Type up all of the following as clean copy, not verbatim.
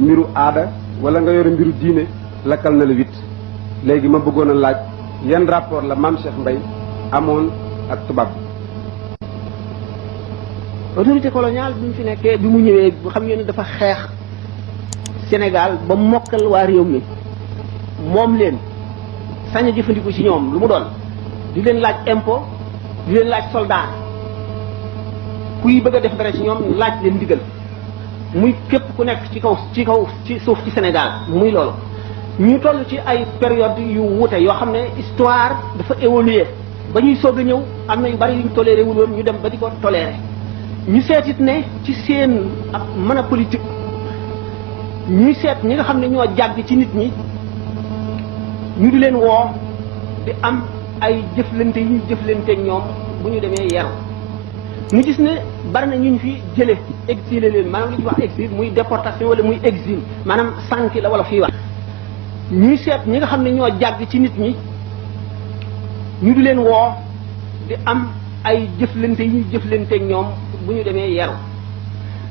mbiru aada wala nga yore mbiru diine lakkal na la witt léegi ma bëggoon a laaj yan rapport la maam Cheikh Mbaye amoon ak tubaab bi. autorité coloniale bi mu fi nekkee bi mu ñëwee xam ngeen ne dafa xeex Sénégal ba mokkal waa réew mi moom leen sañ a jëfandiku ci ñoom lu mu doon di leen laaj impôt di leen laaj soldat kuy bëgg a def dara ci ñoom laaj leen ndigal muy képp ku nekk ci suuf ci Sénégal muy loolu. ñu toll ci ay période yu wuute yoo xam ne histoire dafa évoluer ba ñuy soog a ñëw am na yu bari yu ñu toléré wul woon ñu dem ba di ko toléré ñu seetit ne ci seen ak mën a politique ñuy seet ñi nga xam ne ñoo jàgg ci nit ñi ñu di leen woo di am ay jëflante yu ñu jëflanteeg ñoom bu ñu demee yaru ñu gis ne bari na ñu fi jële exilé leen maanaam li ñuy wax exil muy déportation wala muy exil maanaam sànki la wala fii wax ñuy seet ñi nga xam ne ñoo jàgg ci nit ñi ñu di leen woo di am ay jëflante yu ñu jëflanteeg ñoom bu ñu demee yaru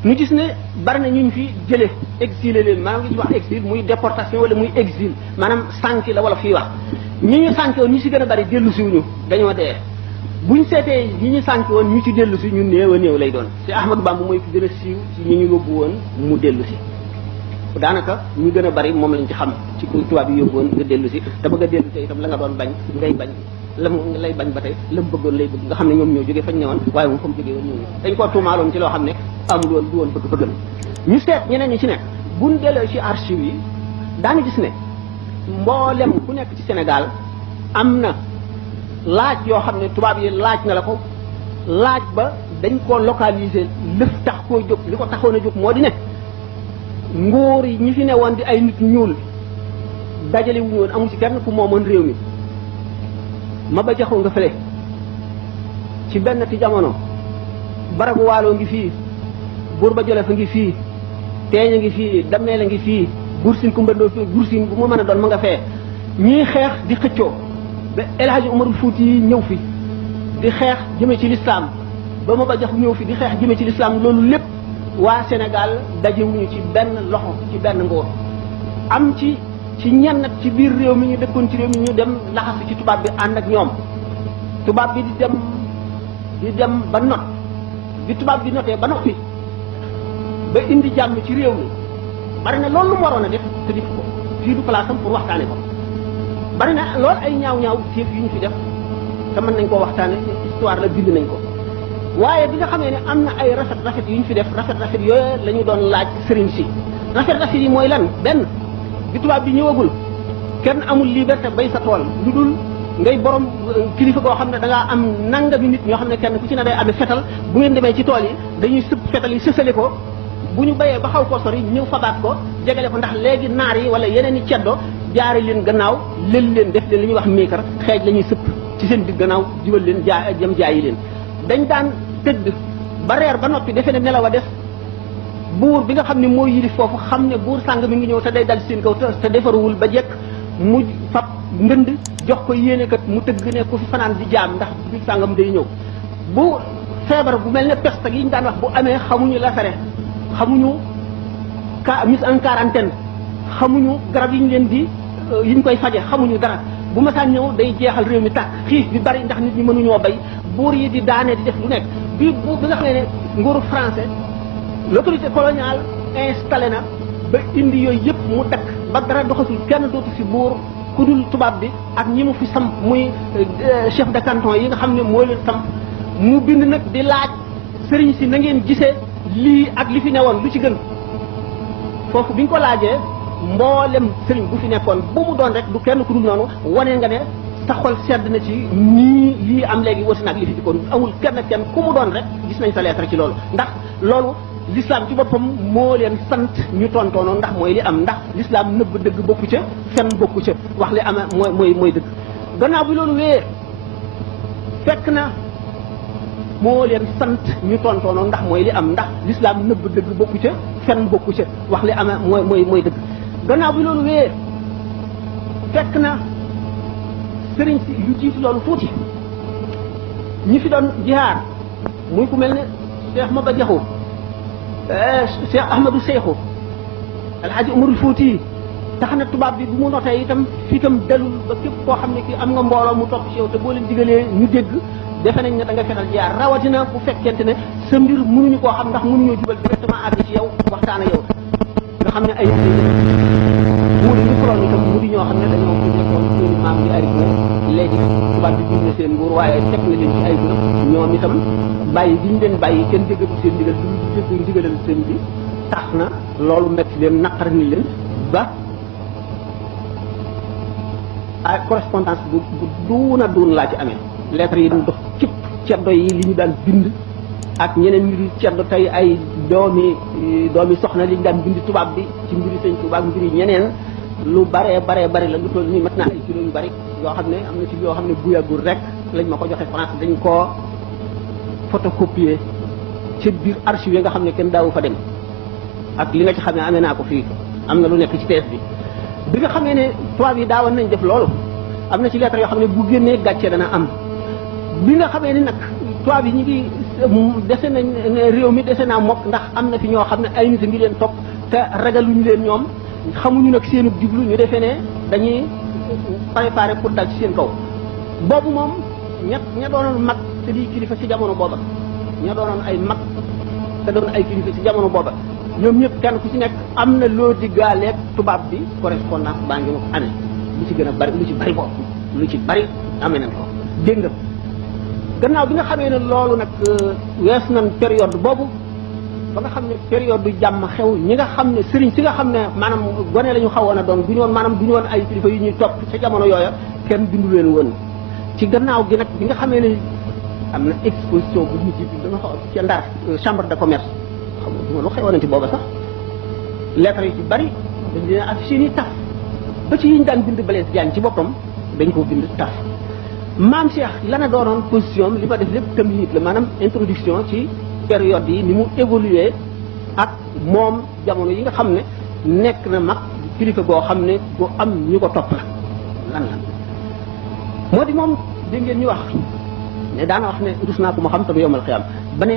ñu gis ne bari na ñu fi jële exilé leen maanaam li ñuy wax exil muy déportation wala muy exil maanaam sànki la wala fii wax ñi ñu sànki woon ñu si gën a bari dellu si wuñu dañoo dee buñ seetee ñi ñu sànki woon ñu ci dellu si ñu néew a néew lay doon te Ahmadou Bamba mooy ki gën a siiw ci ñi ñu yóbbu woon mu dellu si daanaka ñu gën a bari moom lañ ci xam ci tubaab yi yóbbu woon nga dellu si te bëgg a dellu si itam la nga doon bañ ngay bañ la mu lay bañ ba tey la mu bëggoon lay bëgg nga xam ne ñoom ñoo jógee fañ ne woon waaye moom fa mu jógee woon ñëw dañ koo tuumaaloon ci loo xam ne amul woon du woon bëgg-bëggam ñu seet ñeneen ñi ci nekk buñ delloo ci archive yi daanu gis ne mboolem ku nekk ci Sénégal am na laaj yoo xam ne tubaab yi laaj na la ko laaj ba dañ koo localiser lëf tax koo jóg li ko taxoon a jóg moo di ne nguur yi ñi fi ne woon di ay nit ñuul dajale wuñu woon amu ci kenn ku moomoon réew mi ma ba jaxoo nga fële ci benn ti jamono barabu waaloo ngi fii buur ba jolof a ngi fii teeñ a ngi fii dammeel a ngi fii bursin kumbandoo fii bursin bu mu mën a doon ma nga fee ñii xeex di xëccoo ba El Hadji Umarul Fuuti yi ñëw fi di xeex jëme ci lislaam ba ma ba jaxu ñëw fi di xeex jëme ci lislaam loolu lépp waa Sénégal dajewuñu ci benn loxo ci benn nguur am ci ñenn ci biir réew mi ñu dëkkoon ci réew mi ñu dem laxasu ci tubaab bi ànd ak ñoom tubaab bi di dem ba not bi tubaab bi notee ba noppi ba indi jàmm ci réew mi bari na loolu lu mu waroon a def te def ko fii du place am pour waxtaane ko bari na loolu ay ñaaw téef yu ñu fi def te mën nañ koo waxtaane histoire la bind nañ ko waaye bi nga xamee ne am na ay rafet yu ñu fi def rafet yooyu la ñu doon laaj sëriñ si rafet yi mooy lan benn bi tubaab bi ñëwagul kenn amul liberté bay sa tool lu dul ngay borom kilifa goo xam ne da ngaa am nangami nit ñoo xam ne kenn ku ci ne day amee fetal bu ngeen demee ci tool yi dañuy sëpp fetal yi sësale ko bu ñu bayee ba xaw koo sori ñëw fabaat ko jegale ko ndax léegi naar yi wala yeneen i ceddo jaari leen gannaaw lël leen def leen li ñuy wax miikar xeej la ñuy sëpp ci seen digg gannaaw jubal leen jëm jaayi leen dañ daan tëdd ba reer ba noppi defe ne nelaw a def buur bi nga xam ne moo yilif foofu xam ne buur sàng mi ngi ñëw te day dal seen kaw te defaruwul ba jekk mu fab ndënd jox ko yéene kat mu tëgg ne ku fi fanaan di jaam ndax biir sàngam day ñëw bu feebar bu mel ne peste yi ñu daan wax bu amee xamuñu lasare xamuñu mise en quarantaine xamuñu garab yi ñu leen di yi ñu koy faje xamuñu dara bu masaan ñëw day jeexal réew mi tàkk xiif bi bari ndax nit ñi mënuñoo bay buur yi di daane di def lu nekk bi nga xam ne nguuru français l'autorité coloniale installé na ba indi yooyu yëpp mu dakk ba dara doxatul kenn dootu fi buur ku dul tubaab bi ak ñi mu fi samp muy chef de canton yi nga xam ne moo leen samp mu bind nag di laaj sëriñ si na ngeen gisee lii ak li fi newoon lu ci gën foofu bi ñu ko laajee mboolem sëriñ bu fi nekkoon bu mu doon rek du kenn ku dul noonu wane nga ne sa xol sedd na ci nii lii am léegi wasi nag li fi dikkoon amul kenn ku mu doon rek gis nañ sa lettre ci loolu ndax loolu l'islam ci boppam moo leen sant ñu tontoonoon ndax mooy li am ndax l'islam nëbb dëgg bokku ca fen bokku ca wax li am mooy dëgg gannaaw bi loolu wee fekk na moo leen sant ñu tontoonoon ndax mooy li am ndax l'islam nëbb dëgg bokku ca fen bokku ca wax li am mooy dëgg gannaaw bi loolu wee fekk na sëriñ si yu jiitu loolu tuuti ñi fi doon jihaar muy ku mel ne Cheikh Maba Jaxu Cheikh Ahmadou Cheikhou Alxaaji Umarul Fuuti tax na tubaab bi bu mu notee itam fii itam dalul ba képp koo xam ne kii am nga mbooloo mu topp ci yow te boo leen digalee ñu dégg defe nañ ne da nga fetal jaar rawatina bu fekkente ne sa mbir mënuñu koo xam ndax mënuñoo jubal directement àgg ci yow waxtaan ak yow nga xam ne ay mu di micron itam mu di ñoo xam ne dañoo ko nekkoon seeni maam di ay góor léegi tubaab bi bind na seen nguur waaye teg na leen ci ay bërëb ñoom itam bàyyi bi ñu leen bàyyi kenn déggatu seen ndigal du dégg ndigalal seen bi tax na loolu metti leen naqar ni leen ba ay correspondance bu duuna duun laa ci amee lettre yi dox cëpp ceddo yi li ñu daan bind ak ñeneen ñu di ceddo tey ay doomi soxna li ñu daan bind tubaab bi ci mbiri sëñ tubaab mbiri ñeneen lu bare la lu toll nii mat naa ay kilo yu bari yoo xam ne am na ci yoo xam ne bu yàggul rek lañ ma ko joxe France dañ koo photocopier ci biir archive yi nga xam ne kenn daawu fa dem ak li nga ci xam ne amee naa ko fii am na lu nekk ci tees bi nga xamee ne tubaab yi daawoon nañ def loolu am na ci lettre yoo xam ne bu génnee gàcce dana am bi nga xamee ni nag tubaab yi ñu ngi dese nañ réew mi dese naa mokk ndax am na fi ñoo xam ne ay nit a ngi leen topp te ragaluñu leen ñoom xamuñu nag seenu jublu ñu defee ne dañuy préparé pour dal ci seen kaw boobu moom ña doonoon mag te di kilifa ci jamono booba ña doonoon ay mag te doon ay kilifa ci jamono booba ñoom ñëpp kenn ku ci nekk am na loo diggaaleeg tubaab bi correspondance baa ngi ma ko amee lu ci gën a bari lu ci bari boobu lu ci bari amee nañ ko dégg nga gannaaw bi nga xamee ne loolu nag wees nañ période boobu ba nga xam ne période du jàmm xew ñi nga xam ne sëriñ si nga xam ne maanaam gone la ñu xawoon a doon du ñu woon maanaam du ñu woon ay kilifa yu ñuy topp ca jamono yooya kenn bindu leen woon ci gannaaw gi nag bi nga xamee ne am na exposition bu ñu ji bi dama xaw ca Ndar chambre de commerce xam nga lu xewoonati booba sax lettre yi ci bari dañ leen affiché ni taf ba ci yi ñu daan bind Blaise Diagne ci boppam dañ ko bind taf maam Cheikh lana doonoon position li ma def lépp tamit la maanaam introduction ci période yi ni mu évolué ak moom jamono yi nga xam ne nekk na mag kilifa goo xam ne bu am ñu ko topp la lan la moo di moom dégg ngeen ñu wax ne daana wax ne rus naa ko ma xam te du yomal xiyam ba ne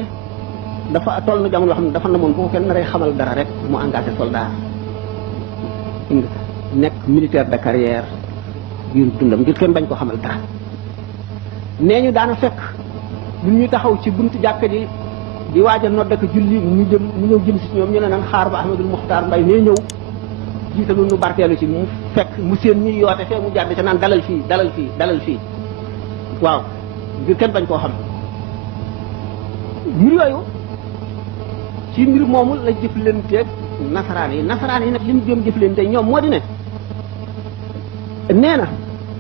dafa toll na jamono yoo xam ne dafa namoon bu ko kenn naree xamal dara rek mu engagé soldat nekk militaire de carrière ngir dundam ngir kenn bañ ko xamal dara nee ñu daana fekk ñun ñu taxaw ci buntu jàkka ji di waaj a nodd ak julli mu ñëw jëm si ñoom ñu ne nan xaar ba Ahmadul Muxtaar Mbay nee ñëw jiitalu nu barkeelu ci mu fekk mu seen ñuy yoote fee mu jàdd ca naan dalal fii waaw ngir kenn bañ koo xam mbir yooyu ci mbir moomu la jëflanteeg nasaraan yi nag li mu jëm jëflante ñoom moo di ne nee na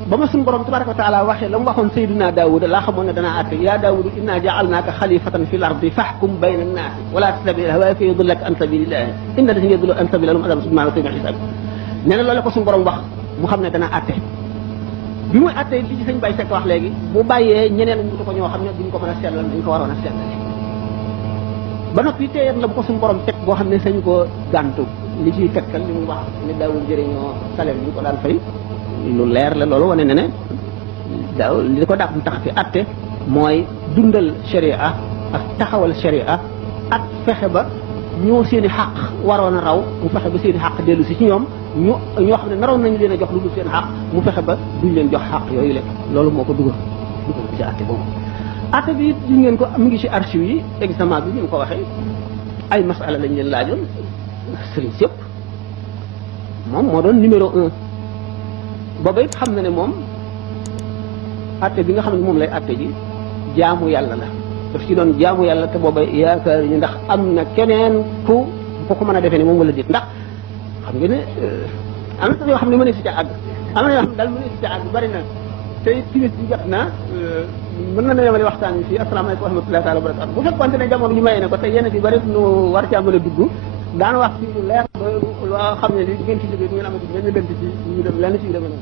ba ma suñu borom tabaraka wa taala waxee la mu waxoon sayyidina Daawuda laa xamoon ne danaa àtte yaa Daawuda inna ja'alnaaka xalifatan fil ardi fahkum bayna an-naasi wala tattabi'il hawaa fa yudillaka an sabilillahi inna llaziina yudilluuna an sabilillahi lahum adaabun shadiidun wa hisaab nee na loolu la ko suñu borom wax mu xam ne danaa àtte bi muy àtte li ci sëñ Baye Seck wax léegi bu bàyyee ñeneen ñu ko ñoo xam ne duñ ko mën a sellal dañ ko waroon a sellale ba noppi teeyat la bu ko suñu borom teg boo xam ne sañu ko gàntu li ciy fekkal li mu wax ne daawul jëriñoo salaire bi ñu ko daan fay lu leer la loolu wane ne ne daaw li ko dàq mu tax fi àtte mooy dundal sharia ak taxawal sharia ak fexe ba ñoo seen i xàq waroon a raw mu fexe ba seen i xàq dellu si ci ñoom ñoo xam ne naroon nañu leen a jox lu dul seen xàq mu fexe ba duñ leen jox xàq yooyu le loolu moo ko dugal ci àtte boobu àtte bi it gis ngeen ko mu ngi ci archive yi examen bi ni mu ko waxee ay masala lañ leen laajoon sëriñ sëpp moom moo doon numéro 1 booba it xam na ne moom atte bi nga xam ne moom lay atte ji jaamu yàlla la daf ci doon jaamu yàlla te booba yaakaar ñu ndax am na keneen ku ko mën a defee ne moom wala déet ndax xam nga ne am na yoo xam ne mënees si ca àgg am na yoo xam ne daal mënees si ca àgg bari na te timis bi jot na mën na yemale waxtaan bi fii asalaamaaleykum wa rahmatullahi taala wa barakatu bu fekkoonte ne jamono ñu may ne ko te yenn fi bari nu war caa mën a dugg daan wax ci lu leer ba loo xam ne li ngeen ci jógee ngeen amati benn lënt ci ñu dem lenn ci yu demee